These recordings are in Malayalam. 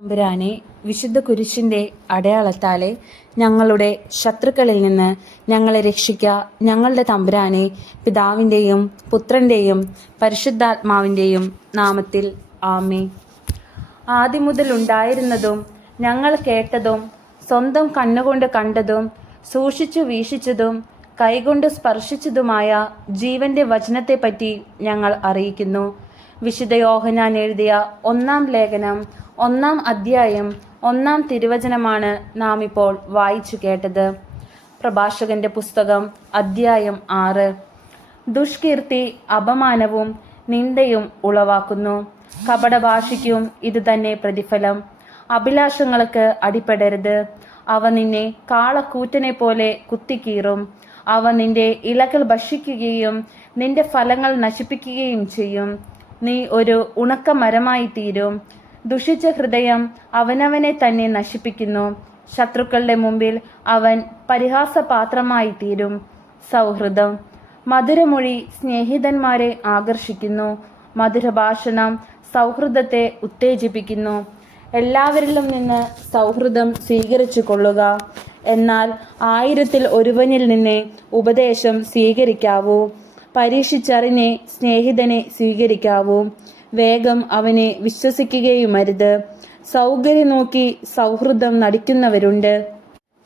തമ്പുരാനെ, വിശുദ്ധ കുരിശിൻ്റെ അടയാളത്താലെ ഞങ്ങളുടെ ശത്രുക്കളിൽ നിന്ന് ഞങ്ങളെ രക്ഷിക്ക. ഞങ്ങളുടെ തമ്പുരാനെ, പിതാവിൻ്റെയും പുത്രൻ്റെയും പരിശുദ്ധാത്മാവിൻ്റെയും നാമത്തിൽ ആമേൻ. ആദ്യം മുതൽ ഉണ്ടായിരുന്നതും ഞങ്ങൾ കേട്ടതും സ്വന്തം കണ്ണുകൊണ്ട് കണ്ടതും സൂക്ഷിച്ചു വീക്ഷിച്ചതും കൈകൊണ്ട് സ്പർശിച്ചതുമായ ജീവന്റെ വചനത്തെപ്പറ്റി ഞങ്ങൾ അറിയിക്കുന്നു. വിശുദ്ധ യോഹന്നാൻ എഴുതിയ 1-ാം ലേഖനം 1-ാം അധ്യായം 1-ാം തിരുവചനമാണ് നാം ഇപ്പോൾ വായിച്ചു കേട്ടത്. പ്രഭാഷകന്റെ പുസ്തകം അധ്യായം 6. ദുഷ്കീർത്തി അപമാനവും നിന്ദയും ഉളവാക്കുന്നു. കപടഭാഷയ്ക്കും ഇത് തന്നെ പ്രതിഫലം. അഭിലാഷങ്ങൾക്ക് അടിപ്പെടരുത്. അവ നിന്നെ കാളക്കൂറ്റനെ പോലെ കുത്തിക്കീറും. അവ നിന്റെ ഇലകൾ ഭക്ഷിക്കുകയും നിന്റെ ഫലങ്ങൾ നശിപ്പിക്കുകയും ചെയ്യും. നീ ഒരു ഉണക്ക മരമായി തീരും. ദുഷിച്ച ഹൃദയം അവനവനെ തന്നെ നശിപ്പിക്കുന്നു. ശത്രുക്കളുടെ മുമ്പിൽ അവൻ പരിഹാസപാത്രമായി തീരും. സൗഹൃദം. മധുരമൊഴി സ്നേഹിതന്മാരെ ആകർഷിക്കുന്നു. മധുരഭാഷണം സൗഹൃദത്തെ ഉത്തേജിപ്പിക്കുന്നു. എല്ലാവരിലും നിന്ന് സൗഹൃദം സ്വീകരിച്ചു കൊള്ളുക. എന്നാൽ 1000-ൽ ഒരുവനിൽ നിന്നേ ഉപദേശം സ്വീകരിക്കാവൂ. പരീക്ഷിച്ചറിഞ്ഞേ സ്നേഹിതനെ സ്വീകരിക്കാവൂ. വേഗം അവനെ വിശ്വസിക്കുകയുമരുത്. സൗകര്യം നോക്കി സൗഹൃദം നടിക്കുന്നവരുണ്ട്.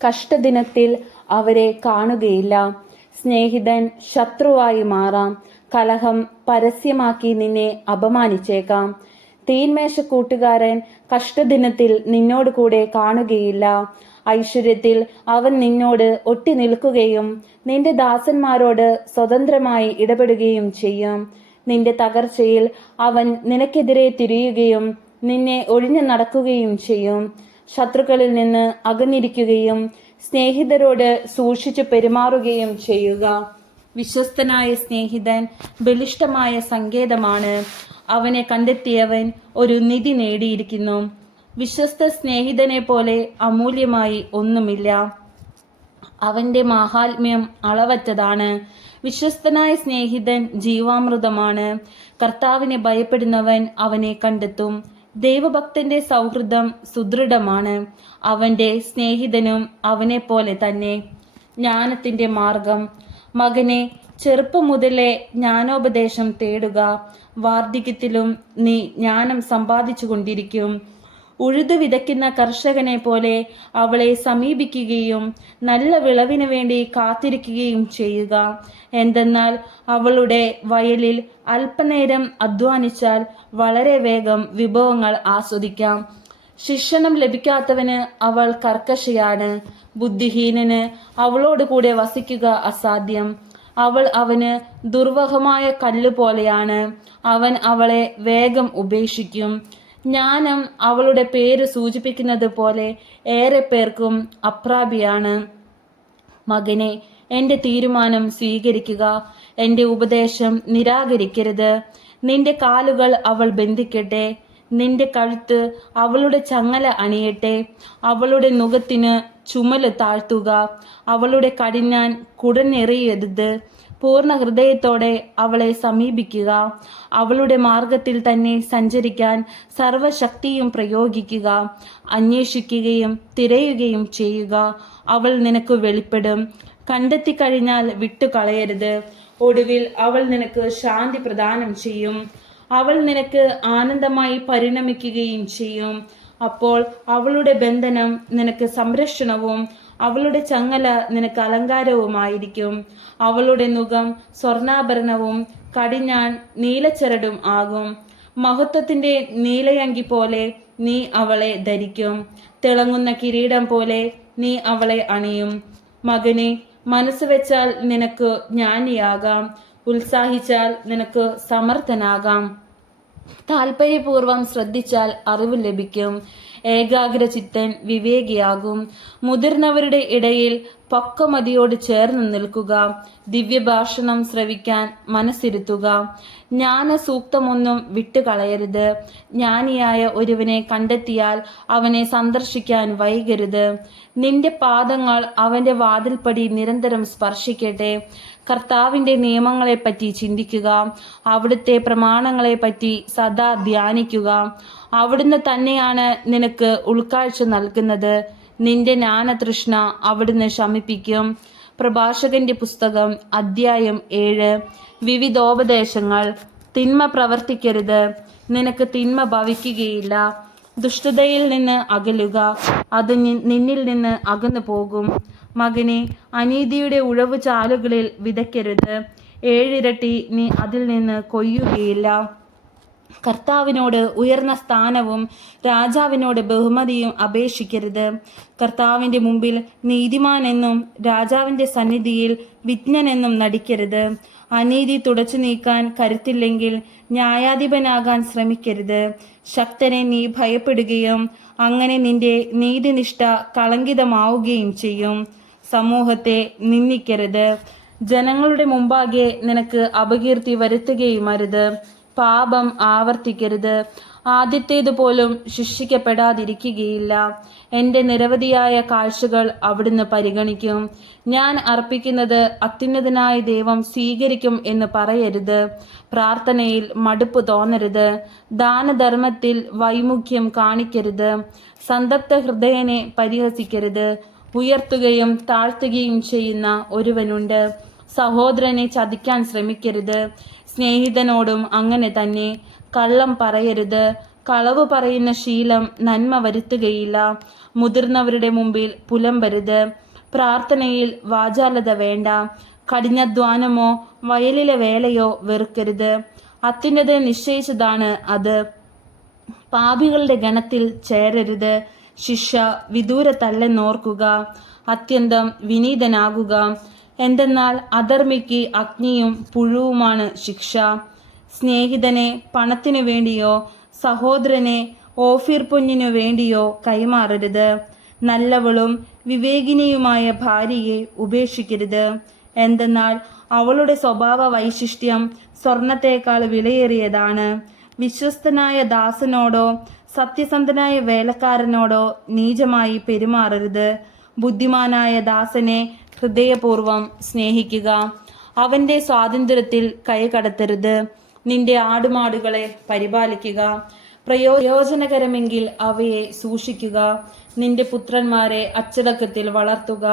കഷ്ടദിനത്തിൽ അവരെ കാണുകയില്ല. സ്നേഹിതൻ ശത്രുവായി മാറാം. കലഹം പരസ്യമാക്കി നിന്നെ അപമാനിച്ചേക്കാം. തീന്മേശക്കൂട്ടുകാരൻ കഷ്ടദിനത്തിൽ നിന്നോട് കൂടെ കാണുകയില്ല. ഐശ്വര്യത്തിൽ അവൻ നിന്നോട് ഒട്ടി നിൽക്കുകയും നിന്റെ ദാസന്മാരോട് സ്വതന്ത്രമായി ഇടപെടുകയും ചെയ്യും. നിന്റെ തകർച്ചയിൽ അവൻ നിനക്കെതിരെ തിരിയുകയും നിന്നെ ഒഴിഞ്ഞു നടക്കുകയും ചെയ്യും. ശത്രുക്കളിൽ നിന്ന് അകന്നിരിക്കുകയും സ്നേഹിതരോട് സൂക്ഷിച്ചു പെരുമാറുകയും ചെയ്യുക. വിശ്വസ്തനായ സ്നേഹിതൻ ബലിഷ്ഠമായ സങ്കേതമാണ്. അവനെ കണ്ടെത്തിയവൻ ഒരു നിധി നേടിയിരിക്കുന്നു. വിശ്വസ്ത സ്നേഹിതനെ പോലെ അമൂല്യമായി ഒന്നുമില്ല. അവന്റെ മാഹാത്മ്യം അളവറ്റതാണ്. വിശ്വസ്തനായ സ്നേഹിതൻ ജീവാമൃതമാണ്. കർത്താവിനെ ഭയപ്പെടുന്നവൻ അവനെ കണ്ടെത്തും. ദൈവഭക്തന്റെ സൗഹൃദം സുദൃഢമാണ്. അവന്റെ സ്നേഹിതനും അവനെ പോലെ തന്നെ. ജ്ഞാനത്തിന്റെ മാർഗം. മകനെ, ചെറുപ്പം മുതലേ ജ്ഞാനോപദേശം തേടുക. വാർദ്ധക്യത്തിലും നീ ജ്ഞാനം സമ്പാദിച്ചു കൊണ്ടിരിക്കും. ഉഴുതു വിതയ്ക്കുന്ന കർഷകനെ പോലെ അവളെ സമീപിക്കുകയും നല്ല വിളവിന് വേണ്ടി കാത്തിരിക്കുകയും ചെയ്യുക. എന്തെന്നാൽ അവളുടെ വയലിൽ അല്പനേരം അധ്വാനിച്ചാൽ വളരെ വേഗം വിഭവങ്ങൾ ആസ്വദിക്കാം. ശിക്ഷണം ലഭിക്കാത്തവന് അവൾ കർക്കശയാണ്. ബുദ്ധിഹീനന് അവളോട് കൂടെ വസിക്കുക അസാധ്യം. അവൾ അവന് ദുർവഹമായ കല്ല് പോലെയാണ്. അവൻ അവളെ വേഗം ഉപേക്ഷിക്കും. ജ്ഞാനം അവളുടെ പേര് സൂചിപ്പിക്കുന്നത് പോലെ ഏറെ പേർക്കും അപ്രാപ്യയാണ്. മകനെ, എൻ്റെ തീരുമാനം സ്വീകരിക്കുക. എൻ്റെ ഉപദേശം നിരാകരിക്കരുത്. നിന്റെ കാലുകൾ അവൾ ബന്ധിക്കട്ടെ. നിന്റെ കഴുത്ത് അവളുടെ ചങ്ങല അണിയട്ടെ. അവളുടെ നുകത്തിന് ചുമല് താഴ്ത്തുക. അവളുടെ കടിഞ്ഞാൻ കുടഞ്ഞെറിയരുത്. പൂർണ്ണ ഹൃദയത്തോടെ അവളെ സമീപിക്കുക. അവളുടെ മാർഗത്തിൽ തന്നെ സഞ്ചരിക്കാൻ സർവശക്തിയും പ്രയോഗിക്കുക. അന്വേഷിക്കുകയും തിരയുകയും ചെയ്യുക. അവൾ നിനക്ക് വെളിപ്പെടും. കണ്ടെത്തിക്കഴിഞ്ഞാൽ വിട്ടുകളയരുത്. ഒടുവിൽ അവൾ നിനക്ക് ശാന്തി പ്രദാനം ചെയ്യും. അവൾ നിനക്ക് ആനന്ദമായി പരിണമിക്കുകയും ചെയ്യും. അപ്പോൾ അവളുടെ ബന്ധനം നിനക്ക് സംരക്ഷണവും അവളുടെ ചങ്ങല നിനക്ക് അലങ്കാരവുമായിരിക്കും. അവളുടെ നുകം സ്വർണ്ണാഭരണവും കടിഞ്ഞാൻ നീലച്ചരടും ആകും. മഹത്വത്തിന്റെ നീലയങ്കി പോലെ നീ അവളെ ധരിക്കും. തിളങ്ങുന്ന കിരീടം പോലെ നീ അവളെ അണിയും. മകനെ, മനസ്സ് വെച്ചാൽ നിനക്ക് ജ്ഞാനിയാകാം. ഉത്സാഹിച്ചാൽ നിനക്ക് സമർത്ഥനാകാം. താല്പര്യപൂർവം ശ്രദ്ധിച്ചാൽ അറിവ് ലഭിക്കും. ഏകാഗ്രചിത്തൻ വിവേകിയാകും. മുതിർന്നവരുടെ ഇടയിൽ പക്വമതിയോട് ചേർന്ന് നിൽക്കുക. ദിവ്യഭാഷണം ശ്രവിക്കാൻ മനസ്സിരുത്തുക. ജ്ഞാനസൂക്തമൊന്നും വിട്ടുകളയരുത്. ജ്ഞാനിയായ ഒരുവനെ കണ്ടെത്തിയാൽ അവനെ സന്ദർശിക്കാൻ വൈകരുത്. നിന്റെ പാദങ്ങൾ അവന്റെ വാതിൽപ്പടി നിരന്തരം സ്പർശിക്കട്ടെ. കർത്താവിൻ്റെ നിയമങ്ങളെപ്പറ്റി ചിന്തിക്കുക. അവിടുത്തെ പ്രമാണങ്ങളെപ്പറ്റി സദാ ധ്യാനിക്കുക. അവിടുന്ന് തന്നെയാണ് നിനക്ക് ഉൾക്കാഴ്ച നൽകുന്നത്. നിന്റെ ജ്ഞാനതൃഷ്ണ അവിടുന്ന് ശമിപ്പിക്കും. പ്രഭാഷകന്റെ പുസ്തകം അദ്ധ്യായം 7. വിവിധോപദേശങ്ങൾ. തിന്മ പ്രവർത്തിക്കരുത്, നിനക്ക് തിന്മ ഭവിക്കുകയില്ല. ദുഷ്ടതയിൽ നിന്ന് അകലുക, അത് നിന്നിൽ നിന്ന് അകന്നു പോകും. മകനെ, അനീതിയുടെ ഉഴവു ചാലുകളിൽ വിതയ്ക്കരുത്, 7 ഇരട്ടി നീ അതിൽ നിന്ന് കൊയ്യുകയില്ല. കർത്താവിനോട് ഉയർന്ന സ്ഥാനവും രാജാവിനോട് ബഹുമതിയും അപേക്ഷിക്കരുത്. കർത്താവിൻ്റെ മുമ്പിൽ നീതിമാനെന്നും രാജാവിൻ്റെ സന്നിധിയിൽ വിജ്ഞനെന്നും നടിക്കരുത്. അനീതി തുടച്ചു നീക്കാൻ കരുത്തില്ലെങ്കിൽ ന്യായാധിപനാകാൻ ശ്രമിക്കരുത്. ശക്തനെ നീ ഭയപ്പെടുകയും അങ്ങനെ നിന്റെ നീതിനിഷ്ഠ കളങ്കിതമാവുകയും ചെയ്യും. സമൂഹത്തെ നിന്ദിക്കരുത്, ജനങ്ങളുടെ മുമ്പാകെ നിനക്ക് അപകീർത്തി വരുത്തുകയും അരുത്. പാപം ആവർത്തിക്കരുത്, ആദ്യത്തേതുപോലും ശിക്ഷിക്കപ്പെടാതിരിക്കുകയില്ല. എൻ്റെ നിരവധിയായ കാഴ്ചകൾ അവിടുന്ന് പരിഗണിക്കും. ഞാൻ അർപ്പിക്കുന്നത് അത്യുന്നതനായ ദൈവം സ്വീകരിക്കും എന്ന് പറയരുത്. പ്രാർത്ഥനയിൽ മടുപ്പ് തോന്നരുത്, ദാനധർമ്മത്തിൽ വൈമുഖ്യം കാണിക്കരുത്. സന്തപ്ത ഹൃദയനെ പരിഹസിക്കരുത്. ഉയർത്തുകയും താഴ്ത്തുകയും ചെയ്യുന്ന ഒരുവനുണ്ട്. സഹോദരനെ ചതിക്കാൻ ശ്രമിക്കരുത്, സ്നേഹിതനോടും അങ്ങനെ തന്നെ. കള്ളം പറയരുത്, കളവ് പറയുന്ന ശീലം നന്മ വരുത്തുകയില്ല. മുതിർന്നവരുടെ മുമ്പിൽ പുലമ്പരുത്. പ്രാർത്ഥനയിൽ വാചാലത വേണ്ട. കഠിനാധ്വാനമോ വയലിലെ വേലയോ വെറുക്കരുത്, അത്യുന്നതൻ നിശ്ചയിച്ചതാണ് അത്. പാപികളുടെ ഗണത്തിൽ ചേരരുത്. ശിക്ഷ വിദൂരത്തല്ലെന്നോർക്കുക, അത്യന്തം വിനീതനാകുക. എന്തെന്നാൽ അധർമ്മിക്ക് അഗ്നിയും പുഴുവുമാണ് ശിക്ഷ. സ്നേഹിതനെ പണത്തിനു വേണ്ടിയോ സഹോദരനെ ഓഫീർ പൊന്നിനു വേണ്ടിയോ കൈമാറരുത്. നല്ലവളും വിവേകിനിയുമായ ഭാര്യയെ ഉപേക്ഷിക്കരുത്. എന്തെന്നാൽ അവളുടെ സ്വഭാവ വൈശിഷ്ട്യം സ്വർണത്തേക്കാൾ വിലയേറിയതാണ്. വിശ്വസ്തനായ ദാസനോടോ സത്യസന്ധനായ വേലക്കാരനോടോ നീചമായി പെരുമാറരുത്. ബുദ്ധിമാനായ ദാസനെ ഹൃദയപൂർവ്വം സ്നേഹിക്കുക, അവൻ്റെ സ്വാതന്ത്ര്യത്തിൽ കൈകടത്തരുത്. നിന്റെ ആടുമാടുകളെ പരിപാലിക്കുക, പ്രയോജനകരമെങ്കിൽ അവയെ സൂക്ഷിക്കുക. നിന്റെ പുത്രന്മാരെ അച്ചടക്കത്തിൽ വളർത്തുക,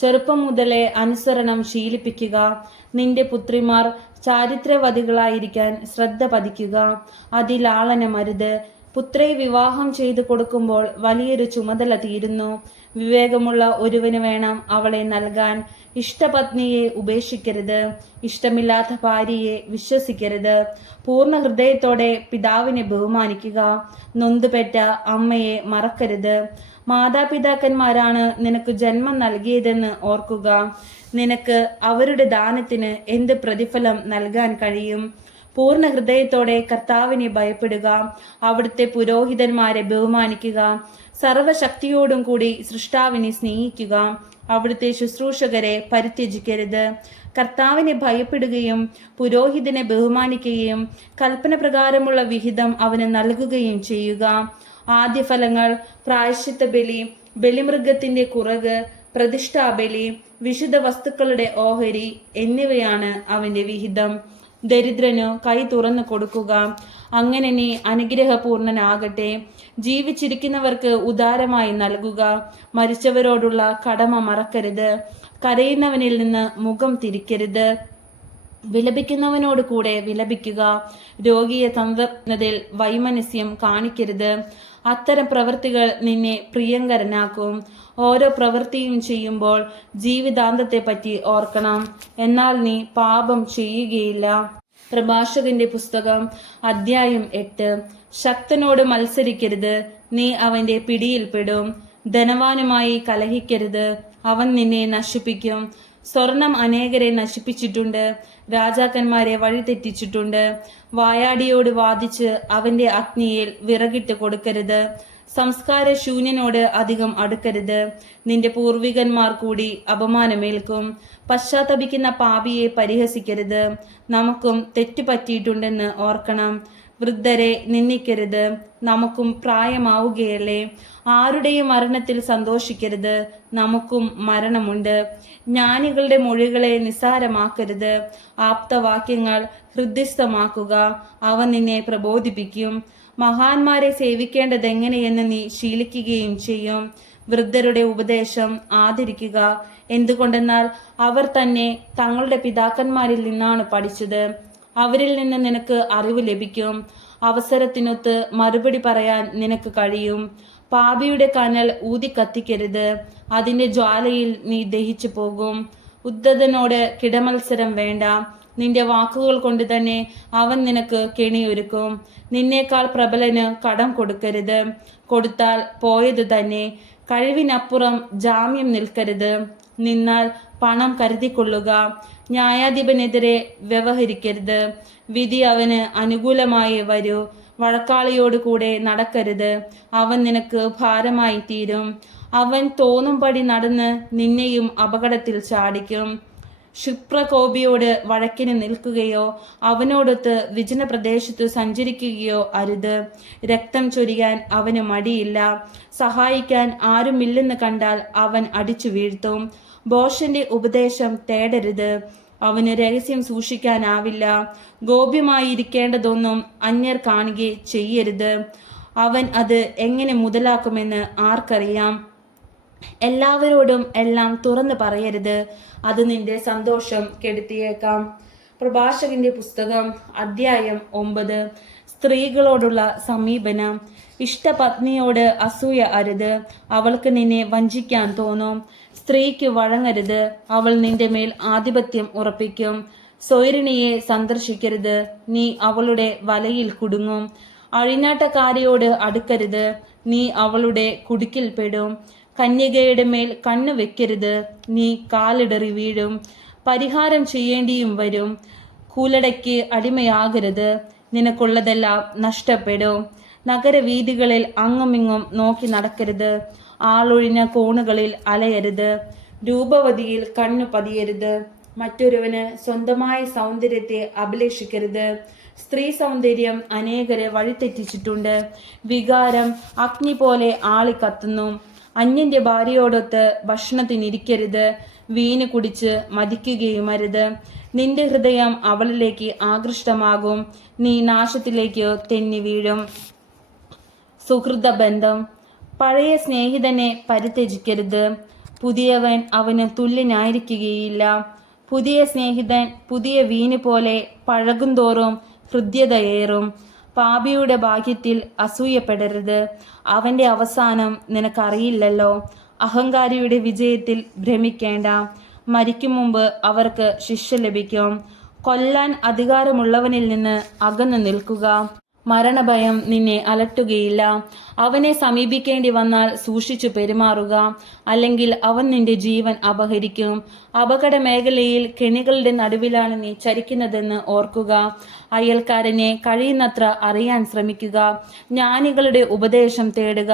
ചെറുപ്പം മുതലേ അനുസരണം ശീലിപ്പിക്കുക. നിന്റെ പുത്രിമാർ ചാരിത്രവതികളായിരിക്കാൻ ശ്രദ്ധ പതിക്കുക, അതിലാളനമരുത്. പുത്രയെ വിവാഹം ചെയ്തു കൊടുക്കുമ്പോൾ വലിയൊരു ചുമതല തീരുന്നു. വിവേകമുള്ള ഒരുവന് വേണം അവളെ നൽകാൻ. ഇഷ്ടപത്നിയെ ഉപേക്ഷിക്കരുത്, ഇഷ്ടമില്ലാത്ത ഭാര്യയെ വിശ്വസിക്കരുത്. പൂർണ്ണ ഹൃദയത്തോടെ പിതാവിനെ ബഹുമാനിക്കുക, നൊന്തുപെറ്റ അമ്മയെ മറക്കരുത്. മാതാപിതാക്കന്മാരാണ് നിനക്ക് ജന്മം നൽകിയതെന്ന് ഓർക്കുക. നിനക്ക് അവരുടെ ദാനത്തിന് എന്ത് പ്രതിഫലം നൽകാൻ കഴിയും? പൂർണ്ണ ഹൃദയത്തോടെ കർത്താവിനെ ഭയപ്പെടുക, അവിടുത്തെ പുരോഹിതന്മാരെ ബഹുമാനിക്കുക. സർവശക്തിയോടും കൂടി സൃഷ്ടാവിനെ സ്നേഹിക്കുക, അവിടുത്തെ ശുശ്രൂഷകരെ പരിത്യജിക്കരുത്. കർത്താവിനെ ഭയപ്പെടുകയും പുരോഹിതനെ ബഹുമാനിക്കുകയും കൽപ്പന പ്രകാരമുള്ള വിഹിതം അവന് നൽകുകയും ചെയ്യുക. ആദ്യഫലങ്ങൾ, പ്രായശ്ചിത്ത ബലി, ബലിമൃഗത്തിന്റെ കുറക്, പ്രതിഷ്ഠാബലി, വിശുദ്ധ വസ്തുക്കളുടെ ഓഹരി എന്നിവയാണ് അവന്റെ വിഹിതം. ദരിദ്രനു കൈ തുറന്നു കൊടുക്കുക, അങ്ങനെ നീ അനുഗ്രഹപൂർണനാകട്ടെ. ജീവിച്ചിരിക്കുന്നവർക്ക് ഉദാരമായി നൽകുക, മരിച്ചവരോടുള്ള കടമ മറക്കരുത്. കരയുന്നവനിൽ നിന്ന് മുഖം തിരിക്കരുത്, വിലപിക്കുന്നവനോട് കൂടെ വിലപിക്കുക. രോഗിയെ തന്നതിൽ വൈമനസ്യം കാണിക്കരുത്, അത്തരം പ്രവൃത്തികൾ നിന്നെ പ്രിയങ്കരനാക്കും. ഓരോ പ്രവൃത്തിയും ചെയ്യുമ്പോൾ ജീവിതാന്തത്തെ പറ്റി ഓർക്കണം, എന്നാൽ നീ പാപം ചെയ്യുകയില്ല. പ്രഭാഷകന്റെ പുസ്തകം അദ്ധ്യായം 8. ശക്തനോട് മത്സരിക്കരുത്, നീ അവന്റെ പിടിയിൽപ്പെടും. ധനവാനുമായി കലഹിക്കരുത്, അവൻ നിന്നെ നശിപ്പിക്കും. സ്വർണം അനേകരെ നശിപ്പിച്ചിട്ടുണ്ട്, രാജാക്കന്മാരെ വഴിതെറ്റിച്ചിട്ടുണ്ട്. വായാടിയോട് വാദിച്ച് അവന്റെ അഗ്നിയിൽ വിറകിട്ട് കൊടുക്കരുത്. സംസ്കാര ശൂന്യനോട് അധികം അടുക്കരുത്, നിന്റെ പൂർവികന്മാർ കൂടി അപമാനമേൽക്കും. പശ്ചാത്തപിക്കുന്ന പാപിയെ പരിഹസിക്കരുത്, നമുക്കും തെറ്റുപറ്റിയിട്ടുണ്ടെന്ന് ഓർക്കണം. വൃദ്ധരെ നിന്ദിക്കരുത്, നമുക്കും പ്രായമാവുകയല്ലേ. ആരുടെയും മരണത്തിൽ സന്തോഷിക്കരുത്, നമുക്കും മരണമുണ്ട്. ജ്ഞാനികളുടെ മൊഴികളെ നിസ്സാരമാക്കരുത്, ആപ്തവാക്യങ്ങൾ ഹൃദ്യസ്ഥമാക്കുക, അവ നിന്നെ പ്രബോധിപ്പിക്കും. മഹാന്മാരെ സേവിക്കേണ്ടതെങ്ങനെയെന്ന് നീ ശീലിക്കുകയും ചെയ്യും. വൃദ്ധരുടെ ഉപദേശം ആദരിക്കുക. എന്തുകൊണ്ടെന്നാൽ അവർ തന്നെ തങ്ങളുടെ പിതാക്കന്മാരിൽ നിന്നാണ് പഠിച്ചത്. അവരിൽ നിന്ന് നിനക്ക് അറിവ് ലഭിക്കും. അവസരത്തിനൊത്ത് മറുപടി പറയാൻ നിനക്ക് കഴിയും. പാപിയുടെ കനൽ ഊതി കത്തിക്കരുത്, അതിന്റെ ജ്വാലയിൽ നീ ദഹിച്ചു പോകും. ഉദ്ധതനോട് കിടമത്സരം വേണ്ട. നിന്റെ വാക്കുകൾ കൊണ്ട് തന്നെ അവൻ നിനക്ക് കെണിയൊരുക്കും. നിന്നേക്കാൾ പ്രബലന് കടം കൊടുക്കരുത്, കൊടുത്താൽ പോയത് തന്നെ. കഴിവിനപ്പുറം ജാമ്യം നിൽക്കരുത്, നിന്നാൽ പണം കരുതിക്കൊള്ളുക. ന്യായാധിപനെതിരെ വ്യവഹരിക്കരുത്, വിധി അവന് അനുകൂലമായി വരൂ. വഴക്കാളിയോട് കൂടെ നടക്കരുത്, അവൻ നിനക്ക് ഭാരമായി തീരും. അവൻ തോന്നുംപടി നടന്ന് നിന്നെയും അപകടത്തിൽ ചാടിക്കും. ക്ഷിപ്രകോപിയോട് വഴക്കിന് നിൽക്കുകയോ അവനോടൊത്ത് വിജന പ്രദേശത്തു സഞ്ചരിക്കുകയോ അരുത്. രക്തം ചൊരിയാൻ അവന് മടിയില്ല. സഹായിക്കാൻ ആരുമില്ലെന്ന് കണ്ടാൽ അവൻ അടിച്ചു വീഴ്ത്തും. ഭോഷന്റെ ഉപദേശം തേടരുത്, അവന് രഹസ്യം സൂക്ഷിക്കാനാവില്ല. ഗോപ്യമായിരിക്കേണ്ടതൊന്നും അന്യർ കാണുകയെ ചെയ്യരുത്, അവൻ അത് എങ്ങനെ മുതലാക്കുമെന്ന് ആർക്കറിയാം. എല്ലാവരോടും എല്ലാം തുറന്നു പറയരുത്, അത് നിന്റെ സന്തോഷം കെടുത്തിയേക്കാം. പ്രഭാഷകന്റെ പുസ്തകം അധ്യായം 9. സ്ത്രീകളോടുള്ള സമീപനം. ഇഷ്ടപത്നിയോട് അസൂയ അരുത്, അവൾക്ക് നിന്നെ വഞ്ചിക്കാൻ തോന്നും. സ്ത്രീക്ക് വഴങ്ങരുത്, അവൾ നിന്റെ മേൽ ആധിപത്യം ഉറപ്പിക്കും. സ്വൈരിണിയെ സന്ദർശിക്കരുത്, നീ അവളുടെ വലയിൽ കുടുങ്ങും. അഴിഞ്ഞാട്ടക്കാരിയോട് അടുക്കരുത്, നീ അവളുടെ കുടുക്കിൽപ്പെടും. കന്യകയുടെ മേൽ കണ്ണു വെക്കരുത്, നീ കാലിടറി വീഴും. പരിഹാരം ചെയ്യേണ്ടിയും വരും. കൂലടയ്ക്ക് അടിമയാകരുത്, നിനക്കുള്ളതെല്ലാം നഷ്ടപ്പെടും. നഗരവീഥികളിൽ അങ്ങുമിങ്ങും നോക്കി നടക്കരുത്, ആളൊഴിഞ്ഞ കോണുകളിൽ അലയരുത്. രൂപവതിയിൽ കണ്ണു പതിയരുത്, മറ്റൊരുവന് സ്വന്തമായ സൗന്ദര്യത്തെ അഭിലേഷിക്കരുത്. സ്ത്രീ സൗന്ദര്യം അനേകരെ വഴിതെറ്റിച്ചിട്ടുണ്ട്. വികാരം അഗ്നി പോലെ ആളിക്കത്തുന്നു. അന്യന്റെ ഭാര്യയോടൊത്ത് ഭക്ഷണത്തിനിരിക്കരുത്, വീന് കുടിച്ച് മതിക്കുകയുമരുത്. നിന്റെ ഹൃദയം അവളിലേക്ക് ആകൃഷ്ടമാകും, നീ നാശത്തിലേക്ക് തെന്നി വീഴും. സുഹൃത ബന്ധം. പഴയ സ്നേഹിതനെ പരിത്യജിക്കരുത്, പുതിയവൻ അവന് തുല്യനായിരിക്കുകയില്ല. പുതിയ സ്നേഹിതൻ പുതിയ വീന് പോലെ പഴകുന്തോറും ഹൃദ്യതയേറും. പാപിയുടെ ഭാഗ്യത്തിൽ അസൂയപ്പെടരുത്, അവന്റെ അവസാനം നിനക്കറിയില്ലല്ലോ. അഹങ്കാരിയുടെ വിജയത്തിൽ ഭ്രമിക്കേണ്ട, മരിക്കും മുമ്പ് അവർക്ക് ശിക്ഷ ലഭിക്കും. കൊല്ലാൻ അധികാരമുള്ളവനിൽ നിന്ന് അകന്നു നിൽക്കുക, മരണഭയം നിന്നെ അലട്ടുകയില്ല. അവനെ സമീപിക്കേണ്ടി വന്നാൽ സൂക്ഷിച്ചു പെരുമാറുക, അല്ലെങ്കിൽ അവൻ നിന്റെ ജീവൻ അപഹരിക്കും. അപകട മേഖലയിൽ കെണികളുടെ നടുവിലാണ് നീ ചരിക്കുന്നതെന്ന് ഓർക്കുക. അയൽക്കാരനെ കഴിയുന്നത്ര അറിയാൻ ശ്രമിക്കുക. ജ്ഞാനികളുടെ ഉപദേശം തേടുക,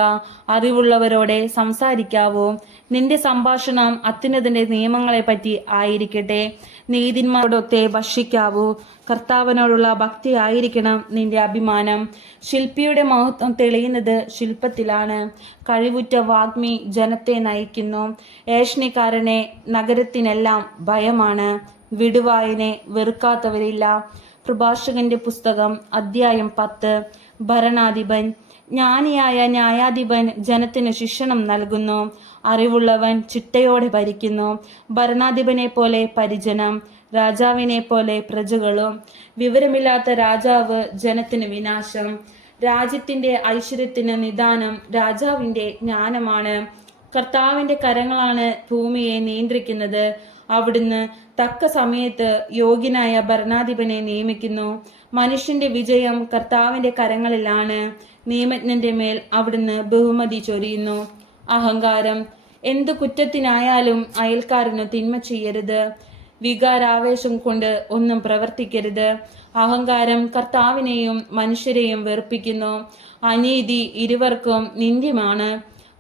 അറിവുള്ളവരോടെ സംസാരിക്കാവൂ. നിന്റെ സംഭാഷണം അത്യുന്നതന്റെ നിയമങ്ങളെപ്പറ്റി ആയിരിക്കട്ടെ. നീതിന്മാരോടൊത്തെ ഭക്ഷിക്കാവൂ. കർത്താവിനോടുള്ള ഭക്തി ആയിരിക്കണം നിന്റെ അഭിമാനം. ശില്പിയുടെ മഹത്വം തെളിയുന്നത് ശില്പത്തിലാണ്. കഴിവുറ്റ വാഗ്മി ജനത്തെ നയിക്കുന്നു. ഏഷണിക്കാരനെ നഗരത്തിനെല്ലാം ഭയമാണ്. വിടുവായനെ വെറുക്കാത്തവരില്ല. പ്രഭാഷകന്റെ പുസ്തകം അധ്യായം 10. ഭരണാധിപൻ. ജ്ഞാനിയായ ന്യായാധിപൻ ജനത്തിന് ശിക്ഷണം നൽകുന്നു. അറിവുള്ളവൻ ചിട്ടയോടെ ഭരിക്കുന്നു. ഭരണാധിപനെ പോലെ പരിജനം, രാജാവിനെ പോലെ പ്രജകളും. വിവരമില്ലാത്ത രാജാവ് ജനത്തിന് വിനാശം. രാജ്യത്തിന്റെ ഐശ്വര്യത്തിന് നിദാനം രാജാവിന്റെ ജ്ഞാനമാണ്. കർത്താവിന്റെ കരങ്ങളാണ് ഭൂമിയെ നിയന്ത്രിക്കുന്നത്. അവിടുന്ന് തക്ക സമയത്ത് യോഗ്യനായ ഭരണാധിപനെ നിയമിക്കുന്നു. മനുഷ്യന്റെ വിജയം കർത്താവിന്റെ കരങ്ങളിലാണ്. നിയമജ്ഞന്റെ മേൽ അവിടുന്ന് ബഹുമതി ചൊരിയുന്നു. അഹങ്കാരം. എന്തു കുറ്റത്തിനായാലും അയൽക്കാരന് തിന്മ ചെയ്യരുത്. വികാരാവേശം കൊണ്ട് ഒന്നും പ്രവർത്തിക്കരുത്. അഹങ്കാരം കർത്താവിനെയും മനുഷ്യരെയും വെറുപ്പിക്കുന്നു. അനീതി ഇരുവർക്കും നിന്ദ്യമാണ്.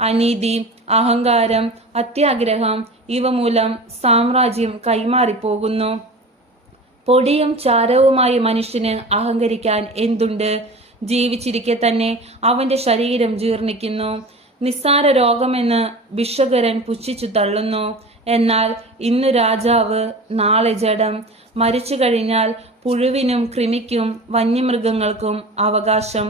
അനീതി, അഹങ്കാരം, അത്യാഗ്രഹം ഇവ മൂലം സാമ്രാജ്യം കൈമാറിപ്പോകുന്നു. പൊടിയും ചാരവുമായി മനുഷ്യന് അഹങ്കരിക്കാൻ എന്തുണ്ട്? ജീവിച്ചിരിക്കെ തന്നെ അവന്റെ ശരീരം ജീർണിക്കുന്നു. നിസ്സാര രോഗമെന്ന് ഭിക്ഷുകരൻ പുച്ഛിച്ചു തള്ളുന്നു. എന്നാൽ ഇന്നു രാജാവ്, നാളെ ജഡം. മരിച്ചു കഴിഞ്ഞാൽ പുഴുവിനും കൃമിക്കും വന്യമൃഗങ്ങൾക്കും അവകാശം.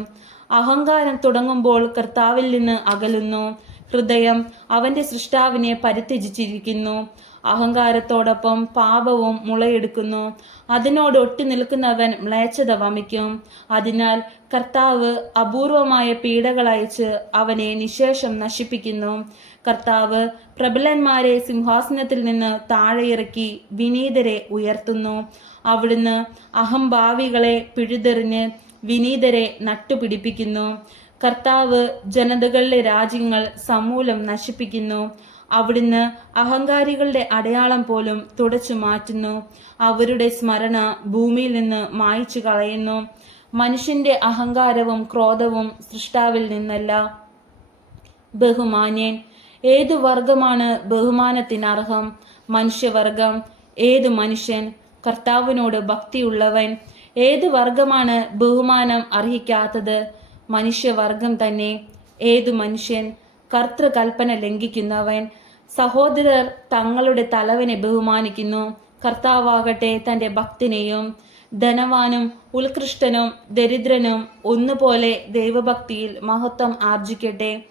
അഹങ്കാരം തുടങ്ങുമ്പോൾ കർത്താവിൽ നിന്ന് അകലുന്നു. ഹൃദയം അവന്റെ സൃഷ്ടാവിനെ പരിത്യജിച്ചിരിക്കുന്നു. അഹങ്കാരത്തോടൊപ്പം പാപവും മുളയെടുക്കുന്നു. അതിനോട് ഒട്ടി നിൽക്കുന്നവൻ മ്ലേച്ഛത വമിക്കും. അതിനാൽ കർത്താവ് അപൂർവമായ പീഡകൾ അയച്ച് അവനെ നിശേഷം നശിപ്പിക്കുന്നു. കർത്താവ് പ്രബലന്മാരെ സിംഹാസനത്തിൽ നിന്ന് താഴെയിറക്കി വിനീതരെ ഉയർത്തുന്നു. അവിടുന്ന് അഹംഭാവികളെ പിഴുതെറിഞ്ഞ് വിനീതരെ നട്ടുപിടിപ്പിക്കുന്നു. കർത്താവ് ജനതകളിലെ രാജ്യങ്ങൾ സമൂലം നശിപ്പിക്കുന്നു. അവിടുന്ന് അഹങ്കാരികളുടെ അടയാളം പോലും തുടച്ചു മാറ്റുന്നു. അവരുടെ സ്മരണ ഭൂമിയിൽ നിന്ന് മായ്ച്ചു കളയുന്നു. മനുഷ്യന്റെ അഹങ്കാരവും ക്രോധവും സൃഷ്ടാവിൽ നിന്നല്ല. ബഹുമാന്യൻ. ഏതു വർഗമാണ് ബഹുമാനത്തിനർഹം? മനുഷ്യവർഗം. ഏതു മനുഷ്യൻ കർത്താവിനോട് ഭക്തിയുള്ളവൻ? ഏതു വർഗമാണ് ബഹുമാനം അർഹിക്കാത്തത്? മനുഷ്യവർഗം തന്നെ. ഏതു മനുഷ്യൻ കർത്തൃകൽപ്പന ലംഘിക്കുന്നവൻ? സഹോദരർ തങ്ങളുടെ തലവനെ ബഹുമാനിക്കുന്നു. കർത്താവാകട്ടെ തൻ്റെ ഭക്തനെയും. ധനവാനും ഉത്കൃഷ്ടനും ദരിദ്രനും ഒന്നുപോലെ ദൈവഭക്തിയിൽ മഹത്വം ആർജിക്കട്ടെ.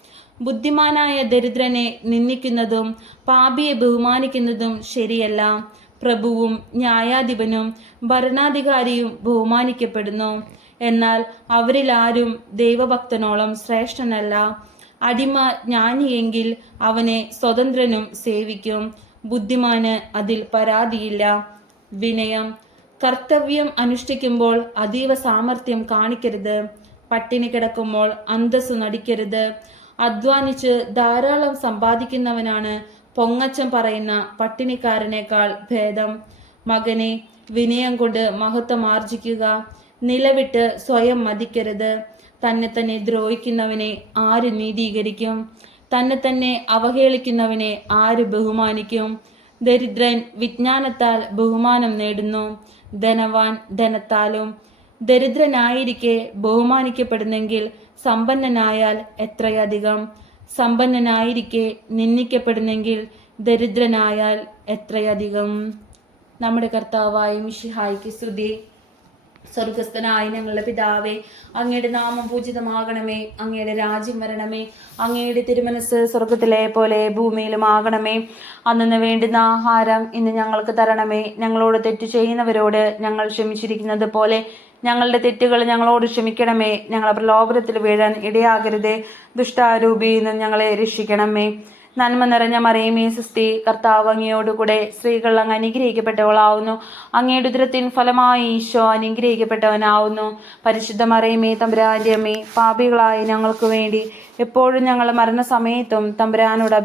ബുദ്ധിമാനായ ദരിദ്രനെ നിന്ദിക്കുന്നതും പാപിയെ ബഹുമാനിക്കുന്നതും ശരിയല്ല. പ്രഭുവും ന്യായാധിപനും ഭരണാധികാരിയും ബഹുമാനിക്കപ്പെടുന്നു. എന്നാൽ അവരിൽ ആരും ദൈവഭക്തനോളം ശ്രേഷ്ഠനല്ല. അടിമ ജ്ഞാനിയെങ്കിൽ അവനെ സ്വതന്ത്രനും സേവിക്കും. ബുദ്ധിമാന് അതിൽ പരാതിയില്ല. വിനയം. കർത്തവ്യം അനുഷ്ഠിക്കുമ്പോൾ അതീവ സാമർത്ഥ്യം കാണിക്കരുത്. പട്ടിണി കിടക്കുമ്പോൾ അന്തസ്സു നടിക്കരുത്. അധ്വാനിച്ച് ധാരാളം സമ്പാദിക്കുന്നവനാണ് പൊങ്ങച്ചം പറയുന്ന പട്ടിണിക്കാരനേക്കാൾ ഭേദം. മകനെ, വിനയം കൊണ്ട് മഹത്വം ആർജിക്കുക. നിലവിട്ട് സ്വയം മതിക്കരുത്. തന്നെ തന്നെ ദ്രോഹിക്കുന്നവനെ ആര് നീതീകരിക്കും? തന്നെ തന്നെ അവഹേളിക്കുന്നവനെ ആര് ബഹുമാനിക്കും? ദരിദ്രൻ വിജ്ഞാനത്താൽ ബഹുമാനം നേടുന്നു, ധനവാൻ ധനത്താലും. ദരിദ്രനായിരിക്കെ ബഹുമാനിക്കപ്പെടുന്നെങ്കിൽ സമ്പന്നനായാൽ എത്രയധികം. സമ്പന്നനായിരിക്കെ നിന്ദിക്കപ്പെടുന്നെങ്കിൽ ദരിദ്രനായാൽ എത്രയധികം. നമ്മുടെ കർത്താവായ മിശിഹായ്ക്ക് സ്തുതി. സ്വർഗസ്ഥനായ ഞങ്ങളുടെ പിതാവേ, അങ്ങയുടെ നാമം പൂജിതമാകണമേ. അങ്ങയുടെ രാജ്യം വരണമേ. അങ്ങയുടെ തിരുമനസ് സ്വർഗത്തിലെ പോലെ ഭൂമിയിലും ആകണമേ. അന്നു വേണ്ടുന്ന ആഹാരം ഇന്ന് ഞങ്ങൾക്ക് തരണമേ. ഞങ്ങളോട് തെറ്റു ചെയ്യുന്നവരോട് ഞങ്ങൾ ക്ഷമിച്ചിരിക്കുന്നത് പോലെ ഞങ്ങളുടെ തെറ്റുകൾ ഞങ്ങളോട് ക്ഷമിക്കണമേ. ഞങ്ങളെ പ്രലോഭനത്തിൽ വീഴാൻ ഇടയാകരുതേ. ദുഷ്ടാരൂപിയിൽ നിന്ന് ഞങ്ങളെ രക്ഷിക്കണമേ. നന്മ നിറഞ്ഞ മറിയമേ സുസ്തി, കർത്താവ് അങ്ങയോടുകൂടെ സ്ത്രീകൾ അങ്ങ് അനുഗ്രഹിക്കപ്പെട്ടവളാവുന്നു. അങ്ങയുടെ ഉദരത്തിൻ ഫലമായി ഈശോ അനുഗ്രഹിക്കപ്പെട്ടവനാവുന്നു. പരിശുദ്ധ മറിയമേ തമ്പുരാന്റെ അമ്മേ, പാപികളായ ഞങ്ങൾക്ക് വേണ്ടി എപ്പോഴും ഞങ്ങളുടെ മരണസമയത്തും തമ്പുരാനോട്